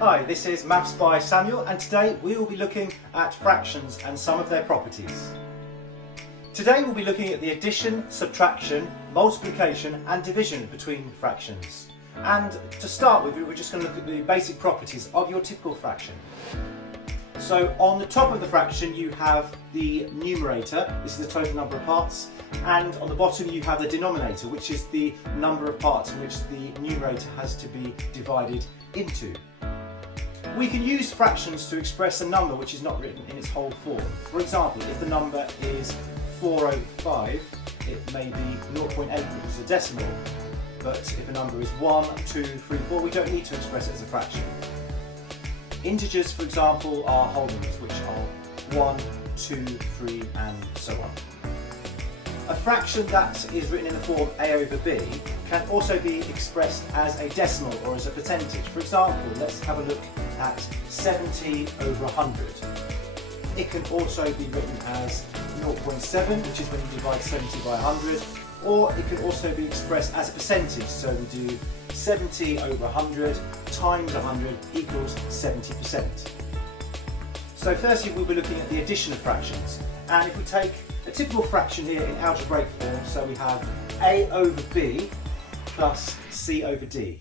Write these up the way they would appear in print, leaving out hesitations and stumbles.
Hi, this is Maths by Samuel, and today we will be looking at fractions and some of their properties. Today we'll be looking at the addition, subtraction, multiplication and division between fractions. And to start with, we're just going to look at the basic properties of your typical fraction. So on the top of the fraction you have the numerator, this is the total number of parts, and on the bottom you have the denominator, which is the number of parts in which the numerator has to be divided into. We can use fractions to express a number which is not written in its whole form. For example, if the number is 405, it may be 0.8, which is a decimal, but if a number is 1, 2, 3, 4, we don't need to express it as a fraction. Integers, for example, are whole numbers, which are 1, 2, 3, and so on. A fraction that is written in the form a over b can also be expressed as a decimal or as a percentage. For example, let's have a look at 70 over 100. It can also be written as 0.7, which is when you divide 70 by 100, or it can also be expressed as a percentage. So we do 70 over 100 times 100 equals 70%. So firstly we'll be looking at the addition of fractions, and if we take a typical fraction here in algebraic form, so we have a over b plus c over d.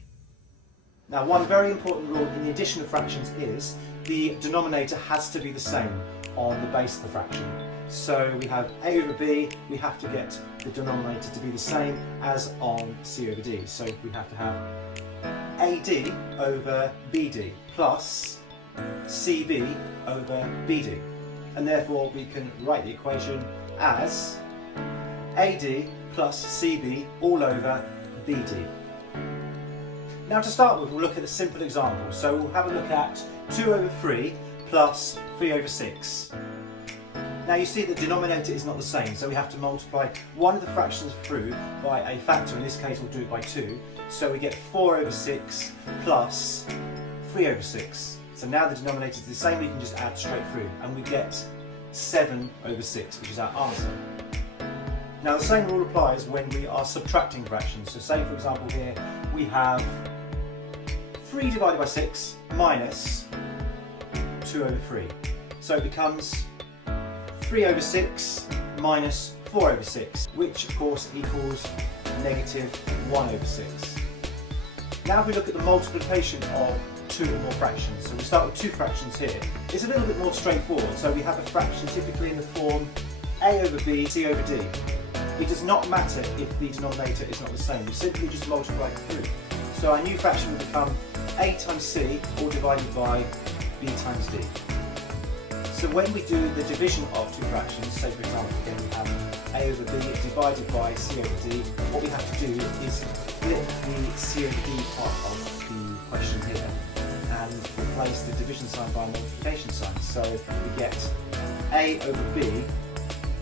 Now, one very important rule in the addition of fractions is the denominator has to be the same on the base of the fraction. So we have a over b, we have to get the denominator to be the same as on c over d. So we have to have AD over BD plus CB over BD. And therefore we can write the equation as AD plus CB all over BD. Now to start with, we'll look at a simple example. So we'll have a look at 2 over 3 plus 3 over 6. Now you see the denominator is not the same, so we have to multiply one of the fractions through by a factor. In this case we'll do it by 2. So we get 4 over 6 plus 3 over 6. So now the denominator is the same, we can just add straight through, and we get 7 over 6, which is our answer. Now the same rule applies when we are subtracting fractions. So say for example here we have 3 divided by 6 minus 2 over 3. So it becomes 3 over 6 minus 4 over 6, which of course equals negative 1 over 6. Now if we look at the multiplication of two or more fractions, so we start with two fractions here, it's a little bit more straightforward. So we have a fraction typically in the form a over b, c over d. It does not matter if the denominator is not the same, we simply just multiply through. So our new fraction will become a times c, all divided by b times d. So when we do the division of two fractions, say for example again we have a over b divided by c over d, what we have to do is flip the c over d part of the question here and replace the division sign by a multiplication sign. So we get a over b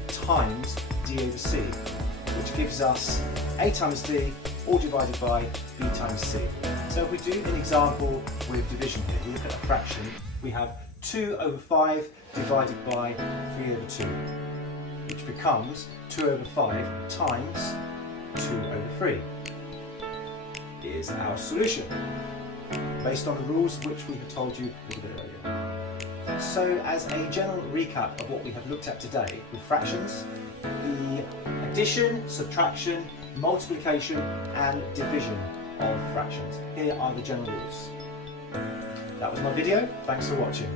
times d over c, which gives us a times d all divided by b times c. So if we do an example with division here, we look at a fraction, we have 2 over 5 divided by 3 over 2, which becomes 2 over 5 times 2 over 3. Here's our solution, based on the rules which we have told you a little bit earlier. So as a general recap of what we have looked at today with fractions, the addition, subtraction, multiplication and division of fractions. Here are the general rules. That was my video, thanks for watching.